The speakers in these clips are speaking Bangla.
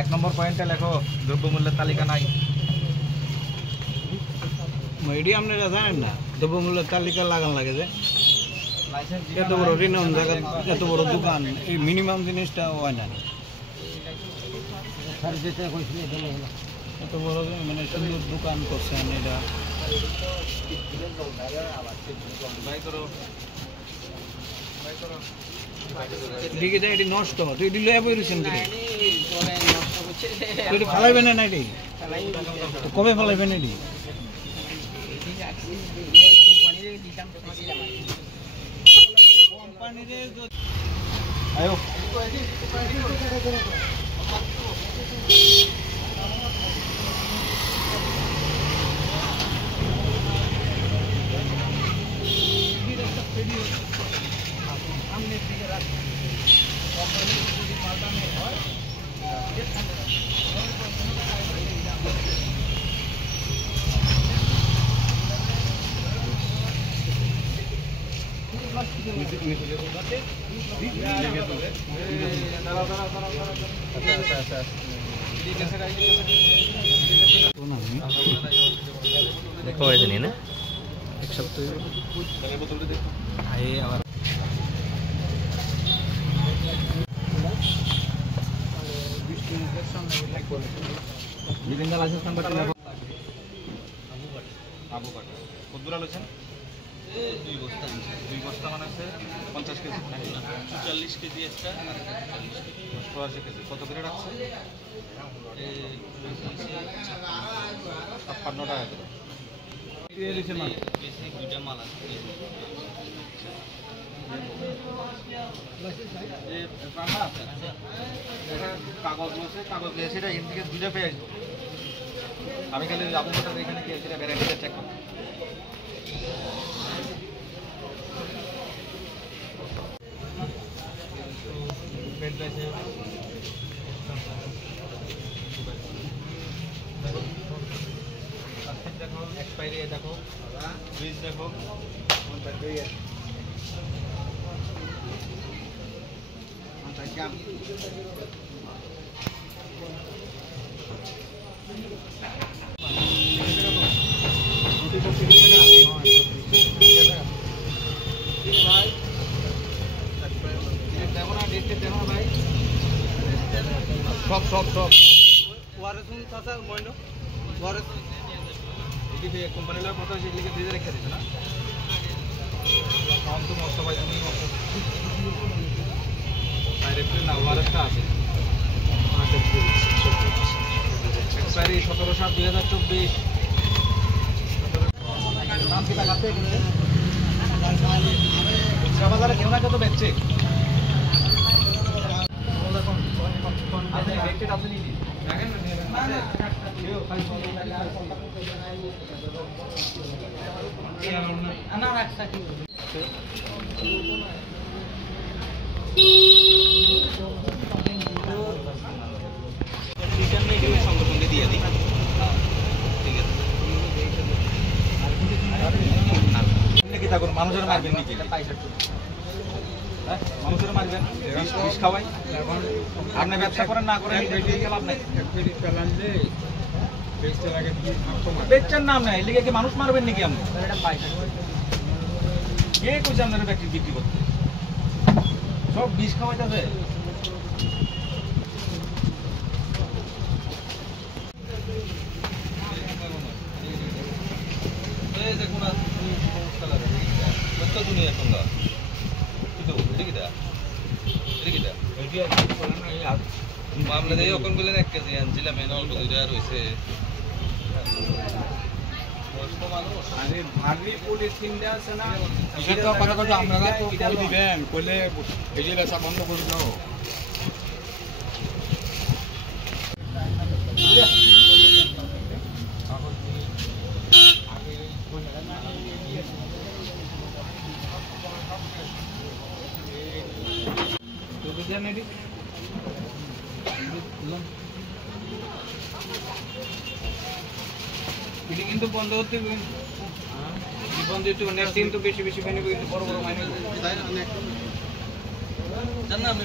1 নম্বর পয়েন্টে লেখো দ্রব্যমূল্যের তালিকা নাই। এটি আপনারা জানেন না দ্রব্যমূল্যের তালিকা লাগান লাগে যে এত বড় রিনাউন জায়গা এত বড় দোকান এই মিনিমাম জিনিসটা হয় না এত বড় মানে সুন্দর দোকান করছেন এটা এদিকে এটি নষ্ট তুই এটি লয়ে বইছেন এটি ফালাইবেন না এটি কবে ফালাইবেন এটি আয়ো দেখো এই জানি না এক সপ্তাহ আই আবার বিভিন্ন লাইসেন্স নাম্বার কি লেখো আবু বাটা কতগুলা লইছেন 2 বস্তা মানে আছে 50 কেজি 40 কেজি একটা আর 80 কেজি কত করে রাখছে 56 টাকা করে দিয়ে দিছে না কেজি দুইটা মাল আছে কাগজ আছে কাগজ দিয়ে সেটা এখান থেকে দুইটা পেয়ে আসবো আমি খালি আবু বাটার এখানে গিয়ে সেটা ভ্যারাইটিটা চেক করব দেখো এক্সপায়ারি দেখো ফ্রিজ দেখো সব ওয়ারেসুন চাচা মইনো ওয়ারেস এদিকে কোম্পানি লার কথা আছে এদিকে ফ্রিজে রেখে দিছ না সব তো মস্ত ভাই তুমি মস্ত ডাইরেক্ট না ওয়ারেসটা আছে এক্সপায়ারি 17/7/2024 নাম কি লাগাতে গেছে খুচরা বাজারে কেউ না কত বেচছে আপনি রেটেড আছে নি দেখেন না কেউ খালি না রাখছা কি রিটার্ন নেই সঙ্গে সঙ্গে দিয়ে দিই ঠিক আছে কি থাকুন মানুষের মারবেন নাকি মানুষের মারবেন বিষ খাওয়াই আপনি ব্যবসা করেন না করেন লাভ নাই বেচার নাম নাই এদিকে কি মানুষ মারবেন নাকি আপনি কে কইছে আপনার ব্যক্তি বিক্রি করতে সব বিষ খাওয়াইতেছে মামলা দিয়ে ওখান বললেন 1 কেজি আনছিলাম এনে অল্প দুইটা রয়েছে আরে ভারী পলিথিন দেয়া আছে না সেটা কথা কথা আপনারা তো কই দিবেন কইলে এই যে রাস্তা বন্ধ করে দাও তো বুঝেন এটি এটি কিন্তু বন্ধ হতে বন্ধ হতে নেক্সট দিন তো বেশি বেশি পানি কিন্তু বড় বড় মাইনে জানা আপনি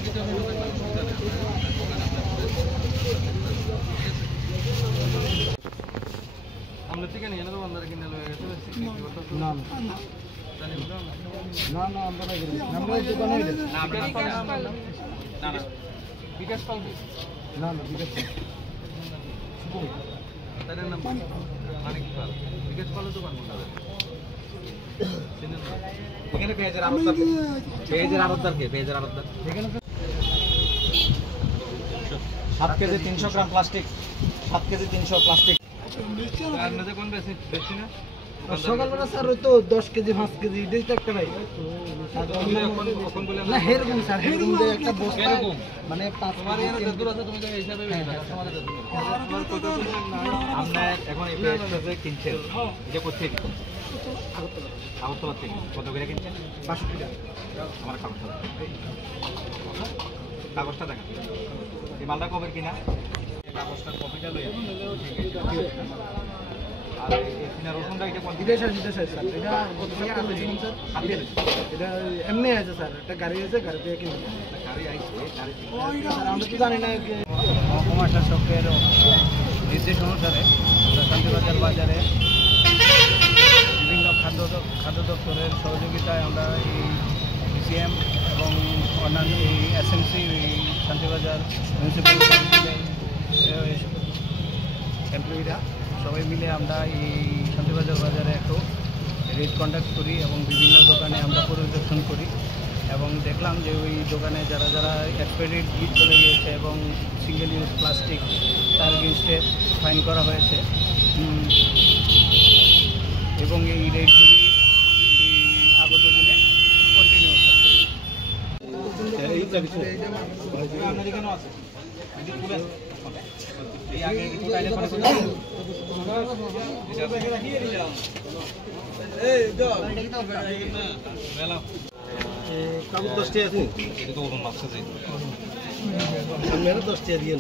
না না না আমরা দোকানে বিকাশ পাল না না বিকাশ তাদের নাম মানিক পাল বিকাশ পালের দোকান এখানে পেঁয়াজের আড়তদার কে পেঁয়াজের আড়তদার এখানে 7 কেজি 300 গ্রাম প্লাস্টিক 7 কেজি 300 প্লাস্টিক আপনাদের কোন বেশি না সকালবেলা স্যার ওই তো 10 কেজি 5 কেজি এটাই তো একটা ভাই এখন বলে না এরকম স্যার এরকম যে একটা বস্তা এরকম? মানে 5 তোমার এখানে যতদূর আছে তুমি তো এই হিসাবে তোমার কত আমরা এখন এই পেঁয়াজটা কিনছেন এটা কোথায় কিনছেন আগরতলা থেকে কত করে কিনছেন 62 টাকা আমার কাগজটা দেখা এই মালটা কবে কিনা কাগজটার কপিটা লই আর এই কিনা রসুনটা এটা কোন বিদেশ স্যার এটা কত টাকা আছে স্যার হাতে এটা এমনি আছে স্যার একটা গাড়ি আছে গাড়ি দিয়ে কিনতে গাড়ি আইছে গাড়ি স্যার আমরা তো জানি না যে মহকুমা শাসকের নির্দেশ অনুসারে আমরা শান্তিবাজার বাজারে বিভিন্ন খাদ্য দপ্তরের সহযোগিতায় আমরা এই বিসিএম এবং অন্যান্য এই এসএমসি এই শান্তিবাজার মিউনিসিপ্যাল কাউন্সিলের এমপ্লয়িরা সবাই মিলে আমরা এই শান্তিবাজার বাজারে একটু রেড কন্ডাক্ট করি এবং বিভিন্ন দোকানে আমরা পরিদর্শন করি এবং দেখলাম যে ওই দোকানে যারা যারা এক্সপায়ারি ডেট চলে গিয়েছে এবং সিঙ্গেল ইউজ প্লাস্টিক তার এগেনস্টে ফাইন করা হয়েছে এবং এই রেটগুলি আগত দিনে কন্টিনিউ থাকবে আপনার এখানেও আছে এই আগে কাগজ 10 টাকা আছে এটা তো ওরকম মাপসা যাই মেরে 10 টাকা দিয়ে